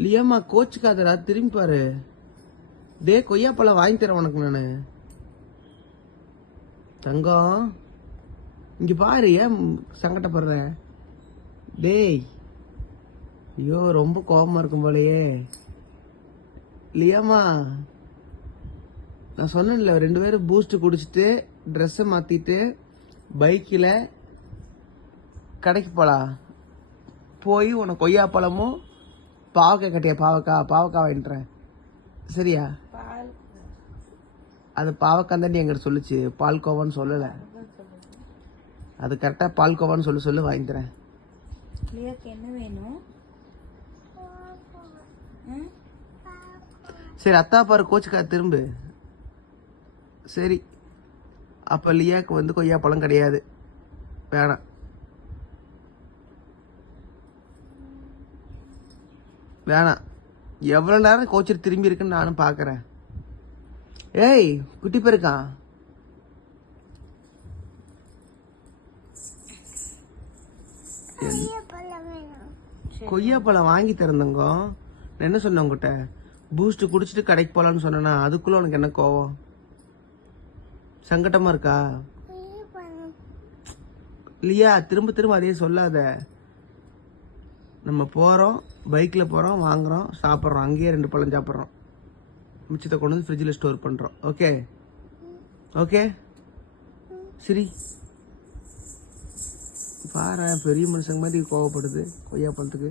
லியாமா கோச்சுக்காதடா, திரும்பி பாரு. டே கொய்யாப்பழம் வாங்கி தரேன் உனக்கு நானு. தங்கம் இங்க பாரு, ஏன் சங்கடப்படுற? டேய் ஐயோ ரொம்ப கோபமா இருக்கும் போலயே. லியாமா நான் சொன்னேன்ல, 2 பேரும் பூஸ்ட் குடிச்சிட்டு ட்ரெஸ்ஸை மாத்திட்டு பைக்கில் கடைக்கு போலாம். போய் உனக்கு கொய்யாப்பழமும் பாவக்காய் கட்டியா, பாவக்காய் வாங்கிட்டுறேன் சரியா? அது பாவக்காய் தான் எங்கிட்ட சொல்லுச்சு, பால்கோவான்னு சொல்லலை. அது கரெக்டாக பால்கோவான்னு சொல்லு வாங்கி தரேன். என்ன வேணும்? சரி அத்தா பாரு கோச்சுக்கா திரும்ப. சரி அப்ப லியாக்கு வந்து கொய்யாப்பழம் கிடையாது, வேணாம். வேணாம். எவ்வளவு நேரம் கோச்சர் திரும்பி இருக்குன்னு நானும் பாக்குறேன். ஏய் குட்டி பேருக்கான், கொய்யாப்பழம் வாங்கி தரந்தங்க. நான் என்ன சொன்னேன் உங்ககிட்ட, பூஸ்ட் குடிச்சிட்டு கடைக்கு போலான்னு சொன்னா, அதுக்குள்ள உனக்கு என்ன கோவம்? சங்கடமா இருக்கா? இல்லையா? திரும்ப திரும்ப அதே சொல்லாத. நம்ம போறோம், பைக்ல போறோம், வாங்குறோம், சாப்பிட்றோம், அங்கேயே 2 பழம் சாப்பிட்றோம், மிச்சத்தை கொண்டு வந்து ஃப்ரிட்ஜில் ஸ்டோர் பண்றோம். ஓகே ஓகே சரி. பாரு பெரிய மனுஷங்க மாதிரி கோவப்படுது கொய்யாப்பழத்துக்கு.